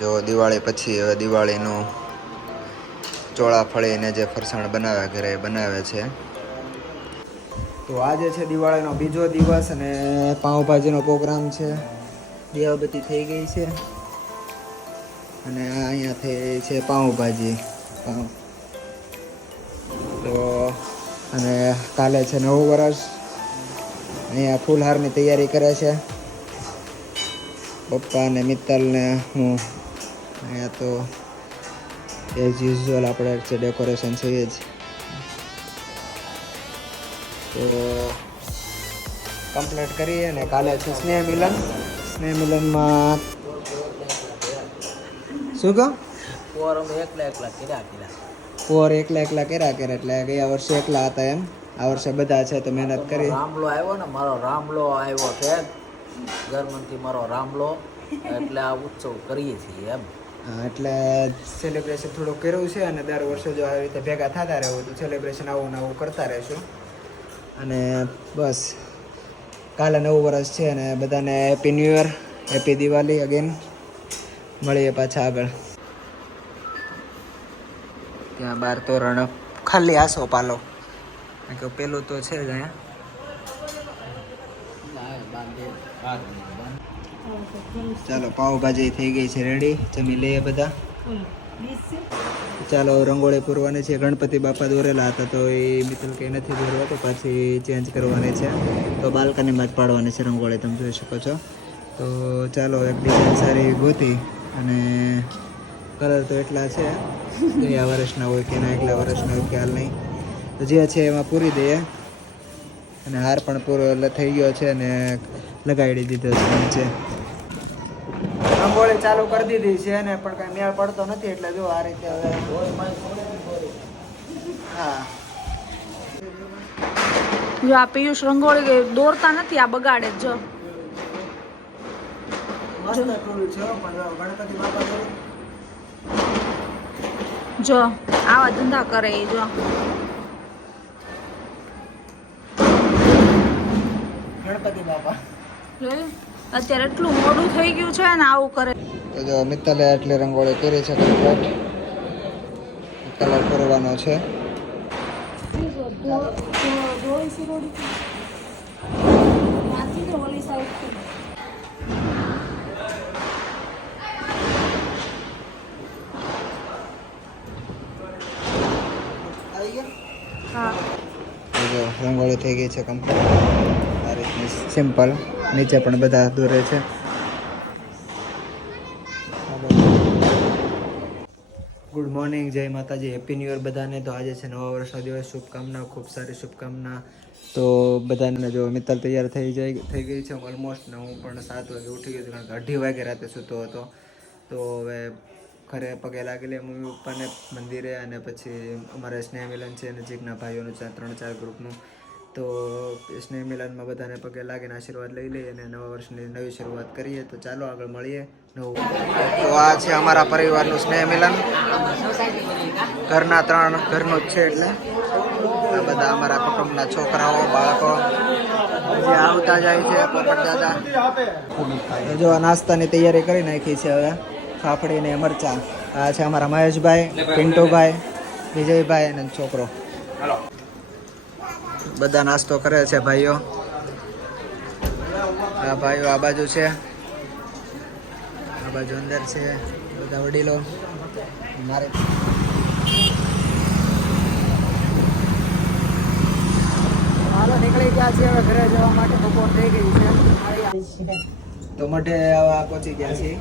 જો દિવાળી પછી હવે દિવાળીનું ચોળાફળીને જે ફરસાણ બનાવે ઘરે બનાવે છે. તો આજે છે દિવાળીનો બીજો દિવસ અને પાઉંભાજીનો પ્રોગ્રામ છે. દીવાબત્તી થઈ ગઈ છે અને અહીંયા થઈ છે પાઉંભાજી. તો અને કાલે છે નવું વર્ષ. અહીંયા ફૂલહારની તૈયારી કરે છે પપ્પા ને મિત્તલ ને હું. અહીંયા તો એઝ યુઝ્યુઅલ આપણે જે ડેકોરેશન છે એ જ. તો કમ્પ્લીટ કરીએ અને કાલે છે સ્નેહ મિલન. સ્નેહ મિલનમાં શું કહો? પોર એકલા કર્યા એટલે ગયા વર્ષે એકલા હતા એમ. આ વર્ષે બધા છે તો મહેનત કરી. રામલો આવ્યો ને, મારો રામલો આવ્યો છે જર્મનથી, મારો રામલો. એટલે આ ઉત્સવ કરીએ છીએ એમ. એટલે સેલિબ્રેશન થોડુંક કર્યું છે અને દર વર્ષે જો આવી રીતે ભેગા થતા રહેવું તો સેલિબ્રેશન આવું નવું કરતા રહેશું. અને બસ કાલે નવું વર્ષ છે અને બધાને happy new year, happy Diwali again. મળીએ પાછા આગળ. ત્યાં બાર તોરણ ખાલી આસો પાલો કે પેલું તો છે જ અહીંયા. ચાલો પાવભાજી થઈ ગઈ છે રેડી, જમી લઈએ બધા. ચાલો રંગોળી પૂરવાની છે. ગણપતિ બાપા દોરેલા હતા તો એ મિત્ર કંઈ નથી દોરવા તો પાછી ચેન્જ કરવાની છે. તો બાલ્કનીમાં જ પાડવાની છે રંગોળી, તમે જોઈ શકો છો. તો ચાલો એક ડિઝાઇન સારી ગોતી અને કલર તો એટલા છે ગયા વર્ષના હોય કે ના એટલા વર્ષના હોય ખ્યાલ નહીં. તો જે છે એમાં પૂરી દઈએ. અને હાર પણ પૂરો એટલે થઈ ગયો છે અને લગાડી દીધો છે નીચે. રંગોળી ચાલુ કરી દીધી છે ને પણ કઈ મેળ પડતો નથી એટલે જો આ રીતે હવે. હા જો આ પિયુષ રંગોળી દોરતા નથી, આ બગાડે જો. મસ્ત ટૂલ છે પણ ગણપતિ બાપા જો આવા ધંધા કરે એ જો. ગણપતિ બાપા અત્યારે એટલું મોડું થઈ ગયું છે ને આવું કરે. તો જો મિત્તલે એટલી રંગોળી કરી છે કમ્પ્લીટ. કલર કરવાનો છે. જો રંગોળી થઈ ગઈ છે કમ્પ્લીટ. આ રીતની સિમ્પલ. નીચે પણ બધા દોરે છે. ગુડ મોર્નિંગ, જય માતાજી, હેપી ન્યૂ યર બધાને. તો આજે છે નવા વર્ષનો દિવસ. શુભકામના, ખૂબ સારી શુભકામના. તો બધાને જો મિત્તલ તૈયાર થઈ ગઈ છે ઓલમોસ્ટ. ને હું પણ 7 વાગે ઉઠી ગયો કારણ કે 2:30 વાગે રાતે સૂતો હતો. તો હવે ઘરે પગે લાગી લે મમ્મી પપ્પાને મંદિરે અને પછી અમારે સ્નેહ મિલન છે નજીકના ભાઈઓનું 3-4 ગ્રુપનું. તો સ્નેહ મિલનમાં બધાને પગે લાગીને આશીર્વાદ લઈ લઈએ અને નવા વર્ષની નવી શરૂઆત કરીએ. તો ચાલો આગળ મળીએ નવું. તો આ છે અમારા પરિવારનું સ્નેહ મિલન. ઘરના 3 ઘરનું જ છે એટલે આ બધા અમારા કુટુંબના છોકરાઓ બાળકો જે આવતા જાય છે. પોપટ દાદા જો નાસ્તાની તૈયારી કરી નાખી છે હવે. ફાફડી ને મરચાં. આ છે અમારા મહેશભાઈ, પિન્ટુભાઈ, વિજયભાઈ અને છોકરો. બધા નાસ્તો કરે છે ભાઈઓ. આ ભાઈઓ આ બાજુ છે, આ બાજુ અંદર છે બધા વડીલો. મારે હાલો નીકળી ગયા છે હવે ઘરે જવા માટે. બપોર થઈ ગઈ છે તો મઢે પહોંચી ગયા છીએ.